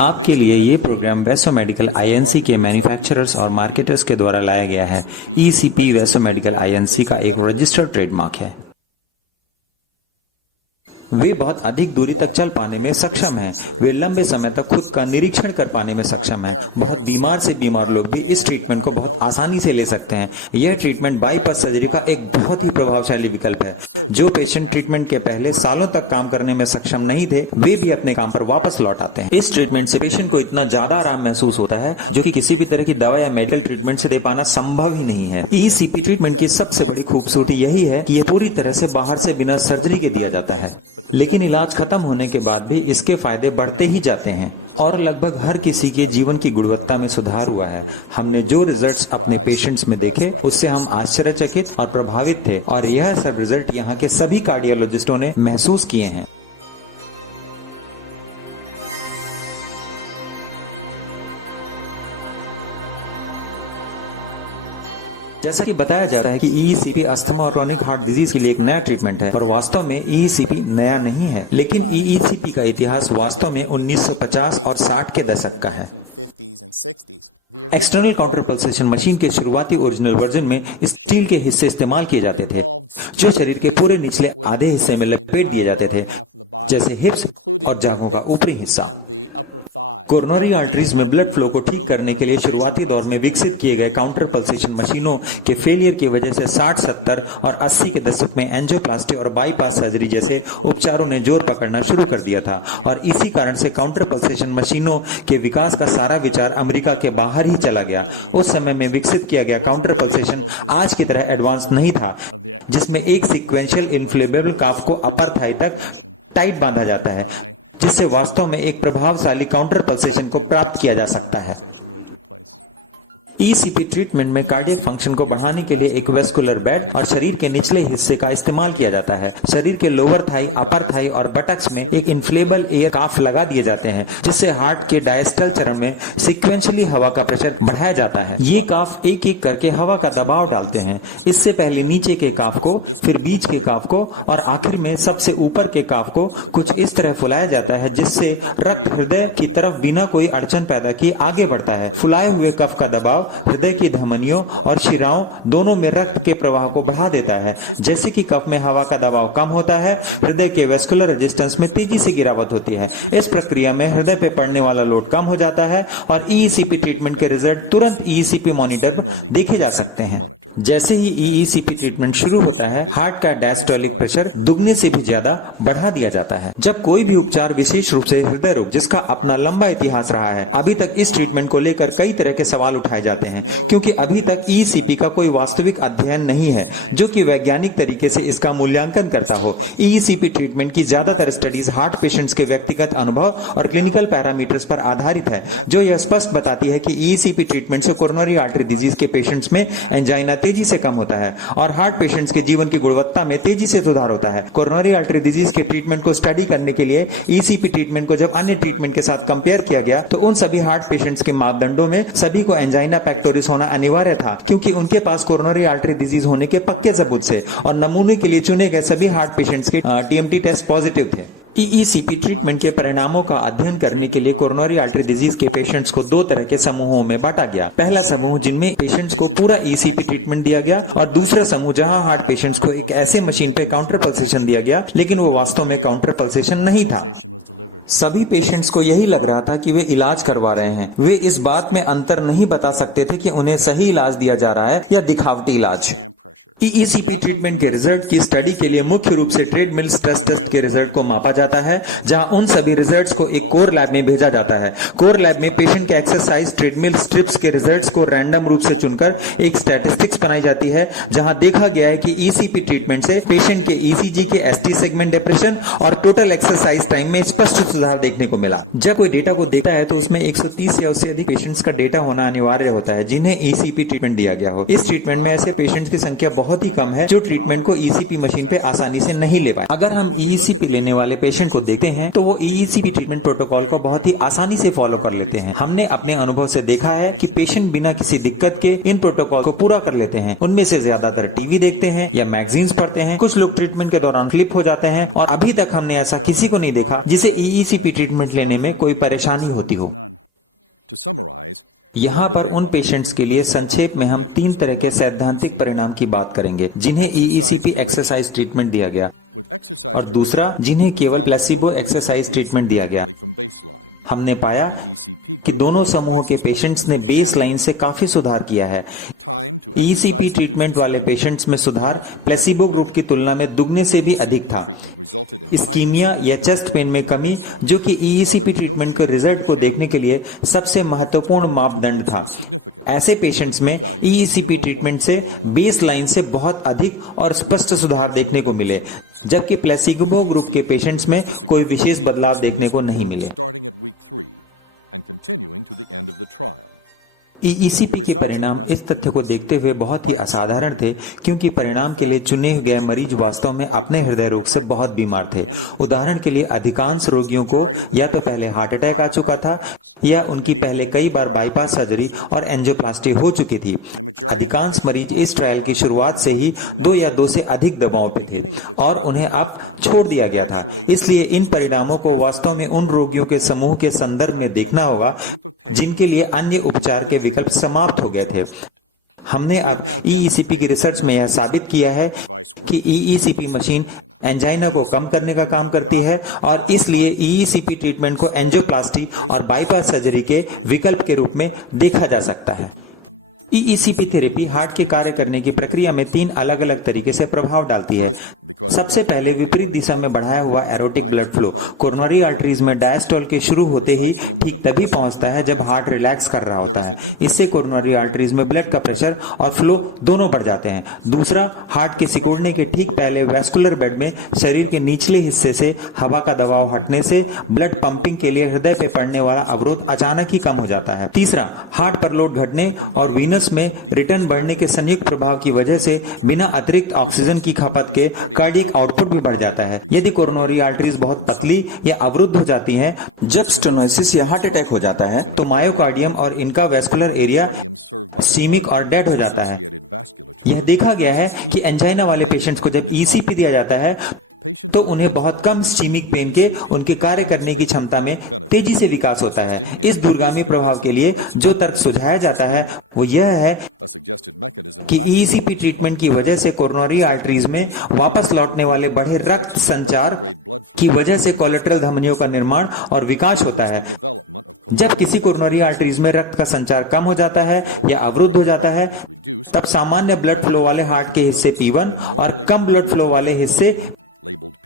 आपके लिए ये प्रोग्राम वैसो मेडिकल आईएनसी के मैन्युफैक्चरर्स और मार्केटर्स के द्वारा लाया गया है। ईसीपी वैसो मेडिकल आईएनसी का एक रजिस्टर्ड ट्रेडमार्क है। वे बहुत अधिक दूरी तक चल पाने में सक्षम हैं। वे लंबे समय तक खुद का निरीक्षण कर पाने में सक्षम हैं। बहुत बीमार से बीमार लोग भी इस ट्रीटमेंट को बहुत आसानी से ले सकते हैं। यह ट्रीटमेंट बाईपास सर्जरी का एक बहुत ही प्रभावशाली विकल्प है। जो पेशेंट ट्रीटमेंट के पहले सालों तक काम करने में सक्षम नहीं थे, वे भी अपने काम पर वापस लौट आते हैं। इस ट्रीटमेंट से पेशेंट को इतना ज्यादा आराम महसूस होता है जो कि किसी भी तरह की दवा या मेडिकल ट्रीटमेंट से दे पाना संभव ही नहीं है। ईसीपी ट्रीटमेंट की सबसे बड़ी खूबसूरती यही है कि यह पूरी तरह से बाहर से बिना सर्जरी के दिया जाता है, लेकिन इलाज खत्म होने के बाद भी इसके फायदे बढ़ते ही जाते हैं और लगभग हर किसी के जीवन की गुणवत्ता में सुधार हुआ है। हमने जो रिजल्ट्स अपने पेशेंट्स में देखे उससे हम आश्चर्यचकित और प्रभावित थे और यह सब रिजल्ट यहाँ के सभी कार्डियोलॉजिस्टों ने महसूस किए हैं। जैसा कि बताया जाता है कि ईसीपी अस्थमा और क्रॉनिक हार्ट डिजीज के लिए एक नया ट्रीटमेंट है, पर वास्तव में ईसीपी नया नहीं है। लेकिन ईसीपी का इतिहास वास्तव में 1950 और 60 के दशक का है। एक्सटर्नल काउंटर पल्सेशन मशीन के शुरुआती ओरिजिनल वर्जन में स्टील के हिस्से इस्तेमाल किए जाते थे जो शरीर के पूरे निचले आधे हिस्से में लपेट दिए जाते थे, जैसे हिप्स और जांघों का ऊपरी हिस्सा। कोरोनरी आर्टरीज में ब्लड फ्लो को ठीक करने के लिए शुरुआती दौर में विकसित किए गए काउंटर पल्सेशन मशीनों के फेलियर की वजह से 60, 70 और 80 के दशक में एंजियोप्लास्टी और बाईपास सर्जरी जैसे उपचारों ने जोर पकड़ना शुरू कर दिया था और इसी कारण से काउंटर पल्सेशन मशीनों के विकास का सारा विचार अमेरिका के बाहर ही चला गया। उस समय में विकसित किया गया काउंटर पल्सेशन आज की तरह एडवांस नहीं था, जिसमें एक सीक्वेंशियल इन्फ्लेमेबल काफ को अपर थाई तक टाइट बांधा जाता है, जिससे वास्तव में एक प्रभावशाली काउंटर पल्सेशन को प्राप्त किया जा सकता है। ईसीपी ट्रीटमेंट में कार्डियक फंक्शन को बढ़ाने के लिए एक वेस्कुलर बेड और शरीर के निचले हिस्से का इस्तेमाल किया जाता है। शरीर के लोअर थाई, अपर थाई और बटक्स में एक इन्फ्लेबल एयर काफ लगा दिए जाते हैं, जिससे हार्ट के डायस्टल चरण में सीक्वेंशियली हवा का प्रेशर बढ़ाया जाता है। ये काफ एक एक करके हवा का दबाव डालते हैं। इससे पहले नीचे के काफ को, फिर बीच के काफ को और आखिर में सबसे ऊपर के काफ को कुछ इस तरह फुलाया जाता है जिससे रक्त हृदय की तरफ बिना कोई अड़चन पैदा किए आगे बढ़ता है। फुलाए हुए कफ का दबाव हृदय की धमनियों और शिराओं दोनों में रक्त के प्रवाह को बढ़ा देता है। जैसे कि कफ में हवा का दबाव कम होता है, हृदय के वेस्कुलर रेजिस्टेंस में तेजी से गिरावट होती है। इस प्रक्रिया में हृदय पे पड़ने वाला लोड कम हो जाता है और ईसीपी ट्रीटमेंट के रिजल्ट तुरंत ईसीपी मॉनिटर पर देखे जा सकते हैं। जैसे ही ईसीपी ट्रीटमेंट शुरू होता है, हार्ट का डायस्टोलिक प्रेशर दुगने से भी ज्यादा बढ़ा दिया जाता है। जब कोई भी उपचार, विशेष रूप से हृदय रोग जिसका अपना लंबा इतिहास रहा है, अभी तक इस ट्रीटमेंट को लेकर कई तरह के सवाल उठाए जाते हैं, क्योंकि अभी तक ईसीपी का कोई वास्तविक अध्ययन नहीं है जो कि वैज्ञानिक तरीके से इसका मूल्यांकन करता हो। ईसीपी ट्रीटमेंट की ज्यादातर स्टडीज हार्ट पेशेंट्स के व्यक्तिगत अनुभव और क्लिनिकल पैरामीटर्स पर आधारित है, जो यह स्पष्ट बताती है कि ईसीपी ट्रीटमेंट से कोरोनरी आर्टरी डिजीज के पेशेंट्स में एंजाइना तेजी से कम होता है और हार्ट पेशेंट्स के जीवन की गुणवत्ता में तेजी से सुधार होता है। कोरोनरी आर्टरी डिजीज के ट्रीटमेंट को स्टडी करने के लिए ईसीपी ट्रीटमेंट को जब अन्य ट्रीटमेंट के साथ कंपेयर किया गया तो उन सभी हार्ट पेशेंट्स के मापदंडों में सभी को एंजाइना पेक्टोरिस होना अनिवार्य था, क्योंकि उनके पास कोरोनरी आर्टरी डिजीज होने के पक्के सबूत थे और नमूने के लिए चुने गए सभी हार्ट पेशेंट्स के टीएमटी टेस्ट पॉजिटिव थे। ईसीपी ट्रीटमेंट के परिणामों का अध्ययन करने के लिए कोरोनरी आर्टरी डिजीज के पेशेंट्स को दो तरह के समूहों में बांटा गया। पहला समूह जिनमें पेशेंट्स को पूरा ईसीपी ट्रीटमेंट दिया गया और दूसरा समूह जहां हार्ट पेशेंट्स को एक ऐसे मशीन पे काउंटर पल्सेशन दिया गया, लेकिन वो वास्तव में काउंटर पल्सेशन नहीं था। सभी पेशेंट्स को यही लग रहा था कि वे इलाज करवा रहे हैं। वे इस बात में अंतर नहीं बता सकते थे कि उन्हें सही इलाज दिया जा रहा है या दिखावटी इलाज। ईसीपी ट्रीटमेंट के रिजल्ट की स्टडी के लिए मुख्य रूप से ट्रेडमिल स्ट्रेस टेस्ट के रिजल्ट को मापा जाता है, जहां उन सभी रिजल्ट्स को एक कोर लैब में भेजा जाता है। कोर लैब में पेशेंट के एक्सरसाइज ट्रेडमिल स्ट्रिप्स के रिजल्ट्स को रैंडम रूप से चुनकर एक स्टैटिस्टिक्स बनाई जाती है, जहां देखा गया है कि ईसीपी ट्रीटमेंट से पेशेंट के ईसीजी के एसटी सेगमेंट डिप्रेशन और टोटल एक्सरसाइज टाइम में स्पष्ट सुधार देखने को मिला। जब कोई डेटा को देखता है तो उसमें 130 या उससे अधिक पेशेंट्स का डेटा होना अनिवार्य होता है जिन्हें ईसीपी ट्रीटमेंट दिया गया हो। इस ट्रीटमेंट में ऐसे पेशेंट्स की संख्या बहुत ही कम है जो ट्रीटमेंट को ईसीपी मशीन पे आसानी से नहीं ले पाए। अगर हम ईसीपी लेने वाले पेशेंट को देखते हैं तो वो ईसीपी ट्रीटमेंट प्रोटोकॉल को बहुत ही आसानी से फॉलो कर लेते हैं। हमने अपने अनुभव से देखा है कि पेशेंट बिना किसी दिक्कत के इन प्रोटोकॉल को पूरा कर लेते हैं। उनमें से ज्यादातर टीवी देखते हैं या मैगजीन्स पढ़ते हैं। कुछ लोग ट्रीटमेंट के दौरान फ्लिप हो जाते हैं और अभी तक हमने ऐसा किसी को नहीं देखा जिसे ईसीपी ट्रीटमेंट लेने में कोई परेशानी होती हो। यहाँ पर उन पेशेंट्स के लिए संक्षेप में हम 3 तरह के सैद्धांतिक परिणाम की बात करेंगे जिन्हें ईसीपी एक्सरसाइज ट्रीटमेंट दिया गया और दूसरा जिन्हें केवल प्लेसिबो एक्सरसाइज ट्रीटमेंट दिया गया। हमने पाया कि दोनों समूहों के पेशेंट्स ने बेस लाइन से काफी सुधार किया है। ईसीपी ट्रीटमेंट वाले पेशेंट्स में सुधार प्लेसिबो ग्रुप की तुलना में दुगने से भी अधिक था। इस्कीमिया या चेस्ट पेन में कमी, जो कि ईसीपी ट्रीटमेंट के रिजल्ट को देखने के लिए सबसे महत्वपूर्ण मापदंड था, ऐसे पेशेंट्स में ईसीपी ट्रीटमेंट से बेस लाइन से बहुत अधिक और स्पष्ट सुधार देखने को मिले, जबकि प्लेसिबो ग्रुप के पेशेंट्स में कोई विशेष बदलाव देखने को नहीं मिले। ईसीपी के परिणाम इस तथ्य को देखते हुए बहुत ही असाधारण थे क्योंकि परिणाम के लिए चुने गए मरीज वास्तव में अपने हृदय रोग से बहुत बीमार थे। उदाहरण के लिए अधिकांश रोगियों को या तो पहले हार्ट अटैक आ चुका था या उनकी पहले कई बार बाईपास सर्जरी और एंजियोप्लास्टी हो चुकी थी। अधिकांश मरीज इस ट्रायल की शुरुआत से ही 2 या 2 से अधिक दवाओं पे थे और उन्हें अब छोड़ दिया गया था। इसलिए इन परिणामों को वास्तव में उन रोगियों के समूह के संदर्भ में देखना होगा जिनके लिए अन्य उपचार के विकल्प समाप्त हो गए थे। हमने अब ईसीपी की रिसर्च में यह साबित किया है कि ईसीपी मशीन एंजाइना को कम करने का काम करती है और इसलिए ईसीपी ट्रीटमेंट को एंजियोप्लास्टी और बाईपास सर्जरी के विकल्प के रूप में देखा जा सकता है। ईसीपी थेरेपी हार्ट के कार्य करने की प्रक्रिया में 3 अलग अलग तरीके से प्रभाव डालती है। सबसे पहले विपरीत दिशा में बढ़ाया हुआ aortic blood flow coronary arteries में डायस्टोल के शुरू होते ही ठीक तभी पहुंचता है जब हार्ट रिलैक्स कर रहा होता है। इससे कोरोनरी आर्टरीज में ब्लड का प्रेशर और फ्लो दोनों बढ़ जाते हैं। दूसरा, हार्ट के सिकुड़ने के ठीक पहले वैस्कुलर बेड में शरीर के निचले हिस्से से हवा का दबाव हटने से ब्लड पंपिंग के लिए हृदय पे पड़ने वाला अवरोध अचानक ही कम हो जाता है। तीसरा, हार्ट पर लोड घटने और वीनस में रिटर्न बढ़ने के संयुक्त प्रभाव की वजह से बिना अतिरिक्त ऑक्सीजन की खपत के कार्डियक आउटपुट भी बढ़ जाता है। यदि कोरोनरी आर्टरीज बहुत पतली या अवरुद्ध हो जाती हैं, जब स्टेनोसिस या हार्ट अटैक हो जाता है, तो मायोकार्डियम और इनका वैस्कुलर एरिया इस्कीमिक और डेड हो जाता है। यह देखा गया है कि एंजाइना वाले पेशेंट्स को जब ईसीपी दिया जाता है तो उन्हें बहुत कम इस्कीमिक पेन के उनके कार्य करने की क्षमता में तेजी से विकास होता है। इस दूरगामी प्रभाव के लिए जो तर्क सुझाया जाता है वो यह है कि ईसीपी ट्रीटमेंट की वजह से कोरोनरी आर्टरीज में वापस लौटने वाले बढ़े रक्त संचार की वजह से कोलेटरल धमनियों का निर्माण और विकास होता है। जब किसी कोरोनरी आर्टरीज में रक्त का संचार कम हो जाता है या अवरुद्ध हो जाता है, तब सामान्य ब्लड फ्लो वाले हार्ट के हिस्से P1 और कम ब्लड फ्लो वाले हिस्से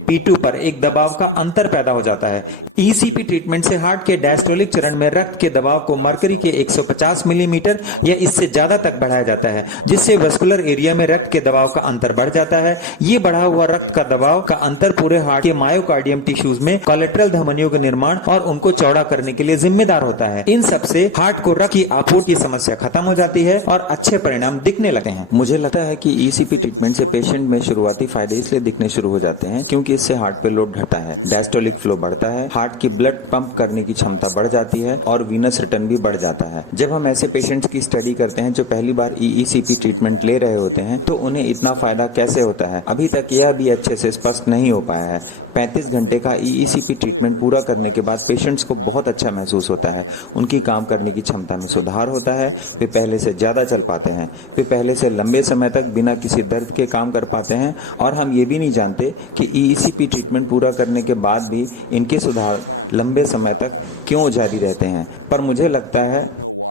P2 पर एक दबाव का अंतर पैदा हो जाता है। ईसीपी ट्रीटमेंट से हार्ट के डायस्टोलिक चरण में रक्त के दबाव को मरकरी के 150 मिलीमीटर या इससे ज्यादा तक बढ़ाया जाता है, जिससे वैस्कुलर एरिया में रक्त के दबाव का अंतर बढ़ जाता है। ये बढ़ा हुआ रक्त का दबाव का अंतर पूरे हार्ट के मायोकार्डियम टिश्यूज में कोलेटरल धमनियों के निर्माण और उनको चौड़ा करने के लिए जिम्मेदार होता है। इन सब से हार्ट को रक्त की आपूर्ति की समस्या खत्म हो जाती है और अच्छे परिणाम दिखने लगते हैं। मुझे लगता है कि ईसीपी ट्रीटमेंट से पेशेंट में शुरुआती फायदे इसलिए दिखने शुरू हो जाते हैं क्योंकि इससे हार्ट पे लोड घटता है, डायस्टोलिक फ्लो बढ़ता है, हार्ट की ब्लड पंप करने की क्षमता बढ़ जाती है और वीनस रिटर्न भी बढ़ जाता है। जब हम ऐसे पेशेंट्स की स्टडी करते हैं जो पहली बार ईसीपी ट्रीटमेंट ले रहे होते हैं तो उन्हें इतना फायदा कैसे होता है, अभी तक यह भी अच्छे से स्पष्ट नहीं हो पाया है। 35 घंटे का ईसीपी ट्रीटमेंट पूरा करने के बाद पेशेंट्स को बहुत अच्छा महसूस होता है। उनकी काम करने की क्षमता में सुधार होता है, वे पहले से ज्यादा चल पाते हैं, वे पहले से लंबे समय तक बिना किसी दर्द के काम कर पाते हैं और हम ये भी नहीं जानते कि ईसीपी ट्रीटमेंट पूरा करने के बाद भी इनके सुधार लंबे समय तक क्यों जारी रहते हैं। पर मुझे लगता है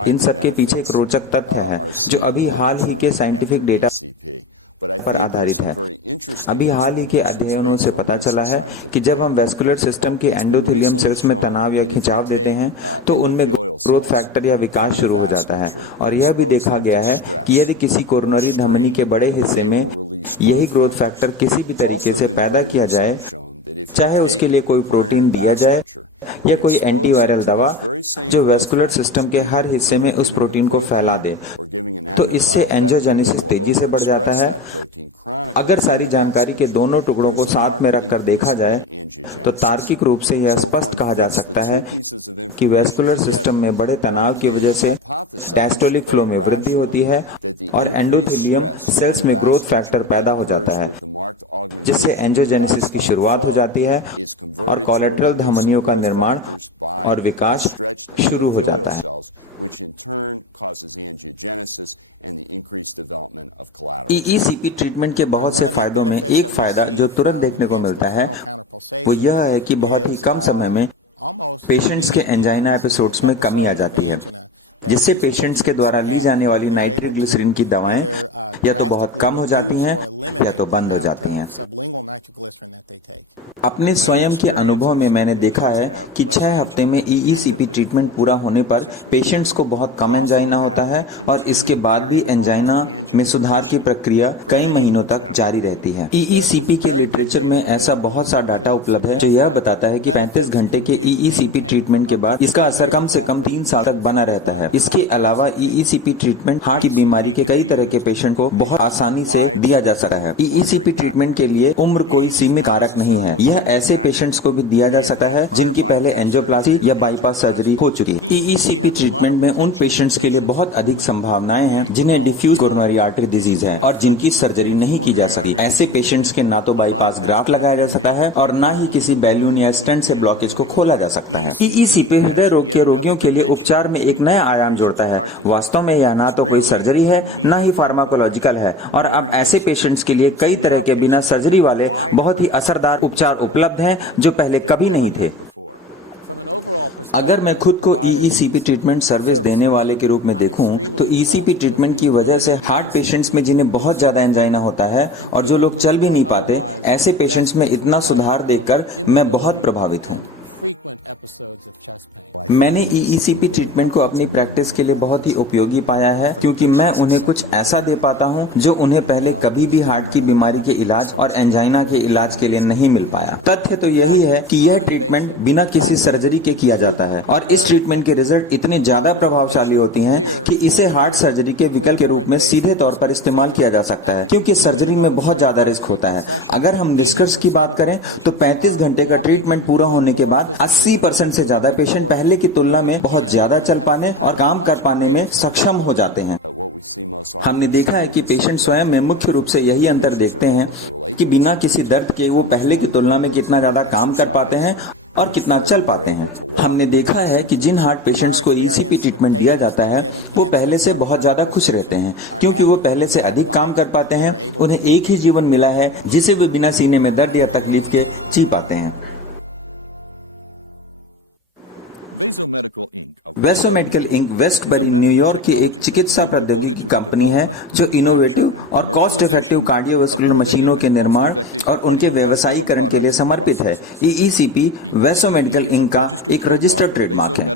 इन सब के पीछे एक रोचक तथ्य है जो अभी हाल ही के साइंटिफिक डेटा पर आधारित है। अभी हाल ही के अध्ययनों से पता चला है कि जब हम वैस्कुलर सिस्टम के एंडोथेलियम सेल्स में तनाव या खिंचाव देते हैं तो उनमें ग्रोथ फैक्टर या विकास शुरू हो जाता है। और यह भी देखा गया है कि यदि किसी कोरोनरी धमनी के बड़े हिस्से में यही ग्रोथ फैक्टर किसी भी तरीके से पैदा किया जाए, चाहे उसके लिए कोई प्रोटीन दिया जाए या कोई एंटीवायरल दवा जो वैस्कुलर सिस्टम के हर हिस्से में उस प्रोटीन को फैला दे, तो इससे एंजियोजेनेसिस तेजी से बढ़ जाता है। अगर सारी जानकारी के दोनों टुकड़ों को साथ में रखकर देखा जाए तो तार्किक रूप से यह स्पष्ट कहा जा सकता है कि वेस्कुलर सिस्टम में बड़े तनाव की वजह से डायस्टोलिक फ्लो में वृद्धि होती है और एंडोथेलियम सेल्स में ग्रोथ फैक्टर पैदा हो जाता है, जिससे एंजियोजेनेसिस की शुरुआत हो जाती है और कोलेटरल धमनियों का निर्माण और विकास शुरू हो जाता है। ईईसीपी ट्रीटमेंट के बहुत से फायदों में एक फायदा जो तुरंत देखने को मिलता है वो यह है कि बहुत ही कम समय में पेशेंट्स के एंजाइना एपिसोड्स में कमी आ जाती है, जिससे पेशेंट्स के द्वारा ली जाने वाली नाइट्रोग्लिसरीन की दवाएं या तो बहुत कम हो जाती हैं या तो बंद हो जाती हैं। अपने स्वयं के अनुभव में मैंने देखा है कि 6 हफ्ते में ईईसीपी ट्रीटमेंट पूरा होने पर पेशेंट्स को बहुत कम एंजाइना होता है और इसके बाद भी एंजाइना में सुधार की प्रक्रिया कई महीनों तक जारी रहती है। ईईसीपी के लिटरेचर में ऐसा बहुत सा डाटा उपलब्ध है जो यह बताता है कि 35 घंटे के ईईसीपी ट्रीटमेंट के बाद इसका असर कम से कम 3 साल तक बना रहता है। इसके अलावा ईईसीपी ट्रीटमेंट हार्ट की बीमारी के कई तरह के पेशेंट को बहुत आसानी से दिया जा सकता है। ईईसीपी ट्रीटमेंट के लिए उम्र कोई सीमित कारक नहीं है। यह ऐसे पेशेंट्स को भी दिया जा सकता है जिनकी पहले एंजियोप्लास्टी या बाईपास सर्जरी हो चुकी है। ईईसीपी ट्रीटमेंट में उन पेशेंट्स के लिए बहुत अधिक संभावनाएं हैं जिन्हें डिफ्यूज कोरोनरी आर्टरी डिजीज है और जिनकी सर्जरी नहीं की जा सकती। ऐसे पेशेंट्स के ना तो बाईपास ग्राफ्ट लगाया जा सकता है और ना ही किसी बैलून या स्टेंट से ब्लॉकेज को खोला जा सकता है। ईईसीपी हृदय रोग के रोगियों के लिए उपचार में एक नया आयाम जोड़ता है। वास्तव में यह ना तो कोई सर्जरी है ना ही फार्माकोलॉजिकल है और अब ऐसे पेशेंट्स के लिए कई तरह के बिना सर्जरी वाले बहुत ही असरदार उपचार उपलब्ध हैं जो पहले कभी नहीं थे। अगर मैं खुद को ईईसीपी ट्रीटमेंट सर्विस देने वाले के रूप में देखूं तो ईसीपी ट्रीटमेंट की वजह से हार्ट पेशेंट्स में जिन्हें बहुत ज्यादा एंजाइना होता है और जो लोग चल भी नहीं पाते, ऐसे पेशेंट्स में इतना सुधार देखकर मैं बहुत प्रभावित हूं। मैंने ईईसीपी ट्रीटमेंट को अपनी प्रैक्टिस के लिए बहुत ही उपयोगी पाया है क्योंकि मैं उन्हें कुछ ऐसा दे पाता हूं जो उन्हें पहले कभी भी हार्ट की बीमारी के इलाज और एंजाइना के इलाज के लिए नहीं मिल पाया। तथ्य तो यही है कि यह ट्रीटमेंट बिना किसी सर्जरी के किया जाता है और इस ट्रीटमेंट के रिजल्ट इतने ज्यादा प्रभावशाली होती हैं कि इसे हार्ट सर्जरी के विकल्प के रूप में सीधे तौर पर इस्तेमाल किया जा सकता है, क्योंकि सर्जरी में बहुत ज्यादा रिस्क होता है। अगर हम निष्कर्ष की बात करें तो 35 घंटे का ट्रीटमेंट पूरा होने के बाद 80% से ज्यादा पेशेंट पहले की तुलना में बहुत ज्यादा चल पाने और काम कर पाने में सक्षम हो जाते हैं। हमने देखा है कि पेशेंट स्वयं में मुख्य रूप से यही अंतर देखते हैं कि बिना किसी दर्द के वो पहले की तुलना में कितना ज्यादा काम कर पाते हैं और कितना चल पाते हैं। हमने देखा है कि जिन हार्ट पेशेंट्स को ईसीपी ट्रीटमेंट दिया जाता है वो पहले से बहुत ज्यादा खुश रहते हैं क्योंकि वो पहले से अधिक काम कर पाते हैं। उन्हें एक ही जीवन मिला है जिसे वे बिना सीने में दर्द या तकलीफ के जी पाते हैं। वेसो मेडिकल इंक वेस्टबरी न्यूयॉर्क की एक चिकित्सा प्रौद्योगिकी कंपनी है जो इनोवेटिव और कॉस्ट इफेक्टिव कार्डियोवास्कुलर मशीनों के निर्माण और उनके व्यवसायीकरण के लिए समर्पित है। ईईसीपी वेसो मेडिकल इंक का एक रजिस्टर्ड ट्रेडमार्क है।